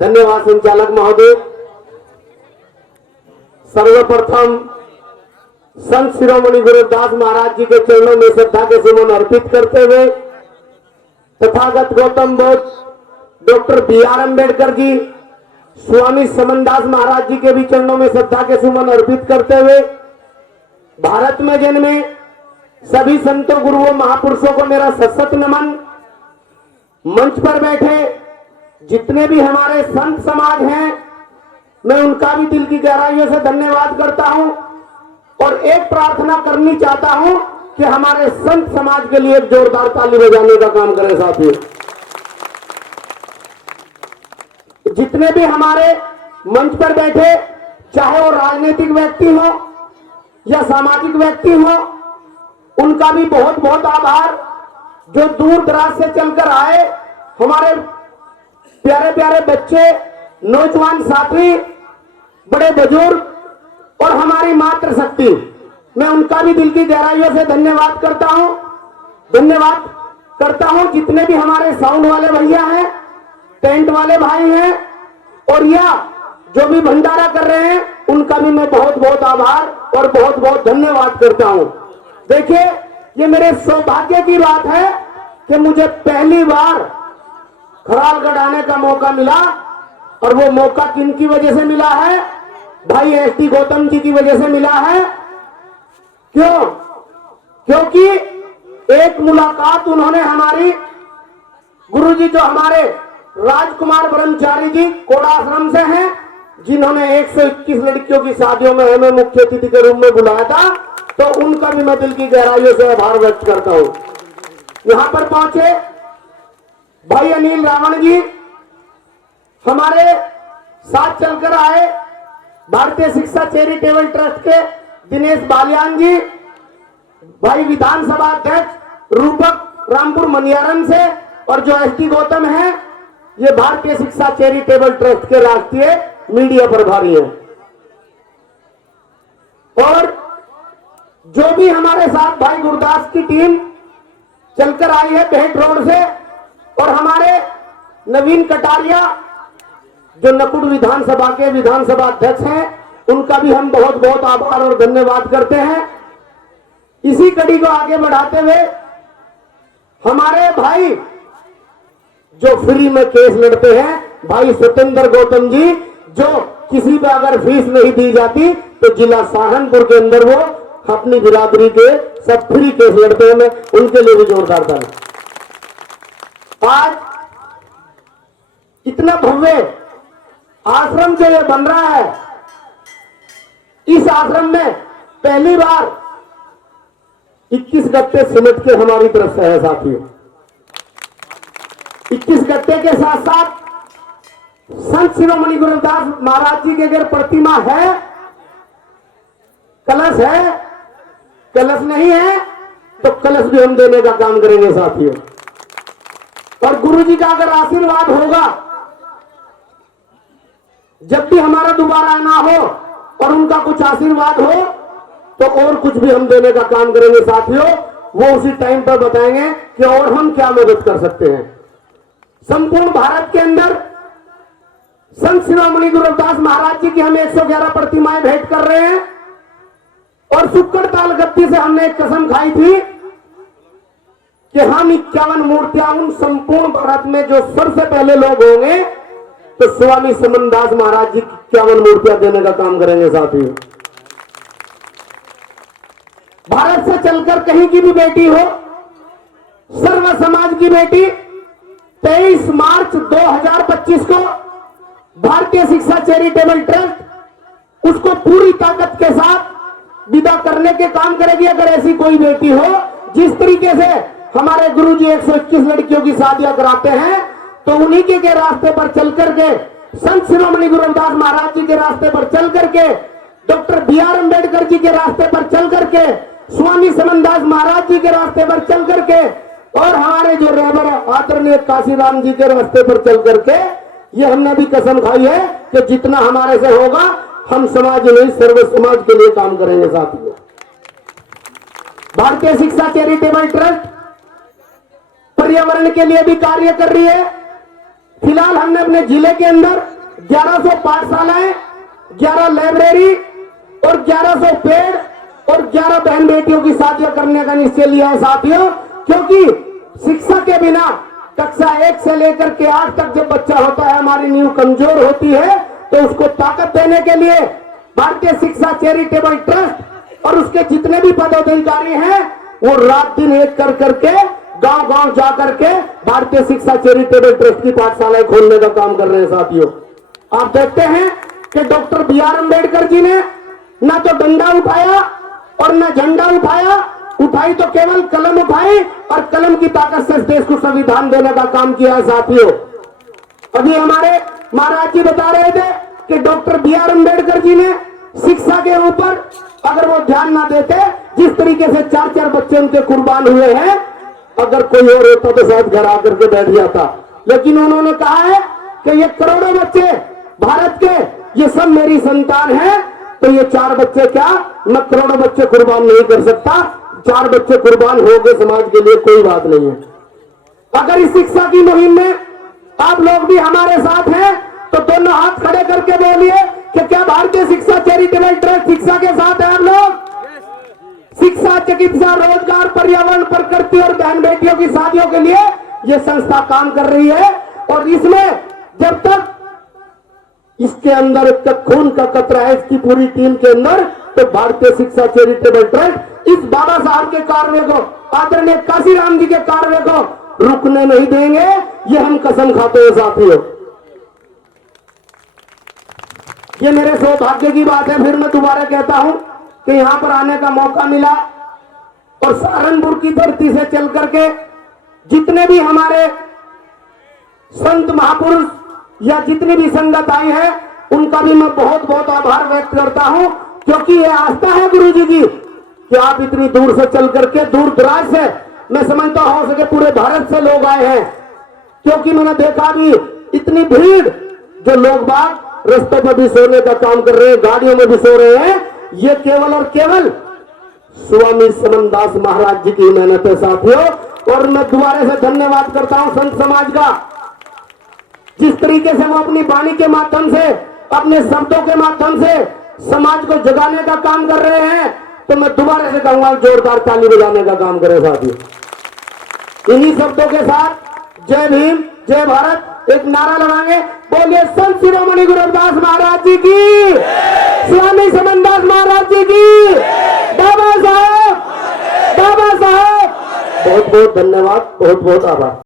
धन्यवाद संचालक महोदय। सर्वप्रथम संत शिरोमणि गुरुदास महाराज जी के चरणों में श्रद्धा के सुमन अर्पित करते हुए तथागत गौतम बुद्ध, डॉक्टर बी.आर. अम्बेडकर जी, स्वामी समनदास महाराज जी के भी चरणों में श्रद्धा के सुमन अर्पित करते हुए भारत में जन्मे सभी संतों, गुरुओं, महापुरुषों को मेरा सशक्त नमन। मंच पर बैठे जितने भी हमारे संत समाज हैं, मैं उनका भी दिल की गहराइयों से धन्यवाद करता हूं और एक प्रार्थना करनी चाहता हूं कि हमारे संत समाज के लिए एक जोरदार ताली बजाने का काम करें साथियों। जितने भी हमारे मंच पर बैठे, चाहे वो राजनीतिक व्यक्ति हो या सामाजिक व्यक्ति हो, उनका भी बहुत बहुत आभार। जो दूर दराज से चलकर आए, हमारे प्यारे प्यारे बच्चे, नौजवान साथी, बड़े बुजुर्ग और हमारी मातृशक्ति, मैं उनका भी दिल की गहराइयों से धन्यवाद करता हूं। जितने भी हमारे साउंड वाले भैया हैं, टेंट वाले भाई हैं और या जो भी भंडारा कर रहे हैं, उनका भी मैं बहुत बहुत आभार और बहुत बहुत धन्यवाद करता हूं। देखिए, ये मेरे सौभाग्य की बात है कि मुझे पहली बार खरालगढ़ आने का मौका मिला और वो मौका किनकी वजह से मिला है? भाई एस.टी. गौतम जी की वजह से मिला है। क्यों? क्योंकि एक मुलाकात उन्होंने हमारी गुरुजी, जो हमारे राजकुमार ब्रह्मचारी जी कोड़ा आश्रम से हैं, जिन्होंने 121 लड़कियों की शादियों में हमें मुख्य अतिथि के रूप में बुलाया था, तो उनका भी मैं दिल की गहराइयों से आभार व्यक्त करता हूं। यहां पर पहुंचे भाई अनिल रावण जी, हमारे साथ चलकर आए भारतीय शिक्षा चैरिटेबल ट्रस्ट के दिनेश बालियान जी, भाई विधानसभा अध्यक्ष रूपक रामपुर मनियारम से, और जो एस.टी. गौतम है, ये भारतीय शिक्षा चैरिटेबल ट्रस्ट के राष्ट्रीय मीडिया प्रभारी हैं। और जो भी हमारे साथ भाई गुरदास की टीम चलकर आई है भेंट रोड से, और हमारे नवीन कटारिया जो नकुड़ विधानसभा के विधानसभा अध्यक्ष हैं, उनका भी हम बहुत बहुत आभार और धन्यवाद करते हैं। इसी कड़ी को आगे बढ़ाते हुए हमारे भाई जो फ्री में केस लड़ते हैं, भाई सत्येंद्र गौतम जी, जो किसी पर अगर फीस नहीं दी जाती तो जिला सहारनपुर के अंदर वो अपनी बिरादरी के सब फ्री केस लड़ते हैं, मैं उनके लिए भी जोरदार था। आज इतना भव्य आश्रम जो ये बन रहा है, इस आश्रम में पहली बार 21 गट्टे सीमेंट के हमारी तरफ से है साथियों। 21 गट्टे के साथ साथ संत शिरोमणि गुरुदास महाराज जी की अगर प्रतिमा है, कलश है, कलश नहीं है तो कलश भी हम देने का काम करेंगे साथियों। और गुरु जी का अगर आशीर्वाद होगा, जब भी हमारा दोबारा आना हो और उनका कुछ आशीर्वाद हो, तो और कुछ भी हम देने का काम करेंगे साथियों। वो उसी टाइम पर बताएंगे कि और हम क्या मदद कर सकते हैं। संपूर्ण भारत के अंदर संत शिरोमणि गुरुदास महाराज जी की हम 111 प्रतिमाएं भेंट कर रहे हैं, और शुक्र ताल गद्दी से हमने एक कसम खाई थी कि हम 51 मूर्तियां उन संपूर्ण भारत में जो सबसे पहले लोग होंगे, तो स्वामी समनदास महाराज जी की 51 मूर्तियां देने का काम करेंगे साथियों। भारत से चलकर कहीं की भी बेटी हो, सर्व समाज की बेटी, 23 मार्च 2025 को भारतीय शिक्षा चैरिटेबल ट्रस्ट उसको पूरी ताकत के साथ विदा करने के काम करेगी। अगर ऐसी कोई बेटी हो, जिस तरीके से हमारे गुरुजी 121 लड़कियों की शादियां कराते हैं, तो उन्हीं के रास्ते पर चल करके, संत शिरोमणि गुरुदास महाराज जी के रास्ते पर चल करके, डॉक्टर बी.आर. अम्बेडकर जी के रास्ते पर चल करके, स्वामी समनदास महाराज जी के रास्ते पर चल करके, और हमारे जो रहबर आदरणीय काशीराम जी के रास्ते पर चल करके, ये हमने भी कसम खाई है कि जितना हमारे से होगा, हम समाज नहीं सर्व समाज के लिए काम करेंगे साथियों। भारतीय शिक्षा चैरिटेबल ट्रस्ट पर्यावरण के लिए भी कार्य कर रही है। फिलहाल हमने अपने जिले के अंदर 1100 पाठशालाएं, 11 लाइब्रेरी और 1100 पेड़ और 11 बहन बेटियों की शादियां करने का निश्चय लिया है साथियों। क्योंकि शिक्षा के बिना कक्षा 1 से लेकर के 8 तक जब बच्चा होता है, हमारी नींव कमजोर होती है, तो उसको ताकत देने के लिए भारतीय शिक्षा चैरिटेबल ट्रस्ट और उसके जितने भी पदाधिकारी हैं वो रात दिन एक कर करके गांव गांव जा करके भारतीय शिक्षा चैरिटेबल ट्रस्ट की पाठशालाएं खोलने का काम कर रहे हैं साथियों। आप देखते हैं कि डॉक्टर BR अम्बेडकर जी ने ना तो डंडा उठाया और ना झंडा उठाई तो केवल कलम उठाई और कलम की ताकत से इस देश को संविधान देने का काम किया है साथियों। अभी हमारे महाराज जी बता रहे थे कि डॉक्टर BR अम्बेडकर जी ने शिक्षा के ऊपर अगर वो ध्यान ना देते, जिस तरीके से 4-4 बच्चे उनके कुर्बान हुए हैं, अगर कोई और होता तो शायद घर आकर के बैठ जाता। लेकिन उन्होंने कहा है कि ये करोड़ों बच्चे भारत के, ये सब मेरी संतान है, तो ये 4 बच्चे क्या, मैं करोड़ों बच्चे कुर्बान नहीं कर सकता, 4 बच्चे कुर्बान हो गए समाज के लिए, कोई बात नहीं है। अगर इस शिक्षा की मुहिम में आप लोग भी हमारे साथ हैं तो दोनों हाथ खड़े करके बोलिए कि क्या भारतीय शिक्षा चैरिटेबल ट्रस्ट शिक्षा के साथ है? आप लोग शिक्षा, चिकित्सा, रोजगार, पर्यावरण, प्रकृति और बहन बेटियों की शादियों के लिए यह संस्था काम कर रही है। और इसमें जब तक इसके अंदर तक खून का कतरा है इसकी पूरी टीम के अंदर, तो भारतीय शिक्षा चैरिटेबल ट्रस्ट इस बाबा साहब के कार्य को, आदरणीय काशीराम जी के कार्य को रुकने नहीं देंगे, ये हम कसम खाते हैं साथियों। ये मेरे सौभाग्य की बात है, फिर मैं दोबारा कहता हूं कि यहां पर आने का मौका मिला और सहारनपुर की धरती से चल करके जितने भी हमारे संत महापुरुष या जितनी भी संगत आई है, उनका भी मैं बहुत बहुत आभार व्यक्त करता हूं। क्योंकि ये आस्था है गुरु जी की कि आप इतनी दूर से चल करके, दूर दराज से, मैं समझता हो सके पूरे भारत से लोग आए हैं। क्योंकि मैंने देखा भी इतनी भीड़, जो लोग बाग रस्तों पर भी सोने का काम कर रहे हैं, गाड़ियों में भी सो रहे हैं, ये केवल और केवल स्वामी समनदास महाराज जी की मेहनत है साथियों। और मैं दोबारा से धन्यवाद करता हूं संत समाज का, जिस तरीके से वो अपनी वाणी के माध्यम से, अपने शब्दों के माध्यम से समाज को जगाने का काम कर रहे हैं। तो मैं दोबारा से कहूंगा जोरदार ताली बजाने का काम करें साथियों। इन्हीं शब्दों के साथ जय भीम, जय भारत एक नारा लगाएंगे। बोलिए संत शिरोमणि गुरु रविदास महाराज जी की, स्वामी समनदास महाराज जी की, बाबा साहब। बहुत बहुत धन्यवाद, बहुत बहुत आभार।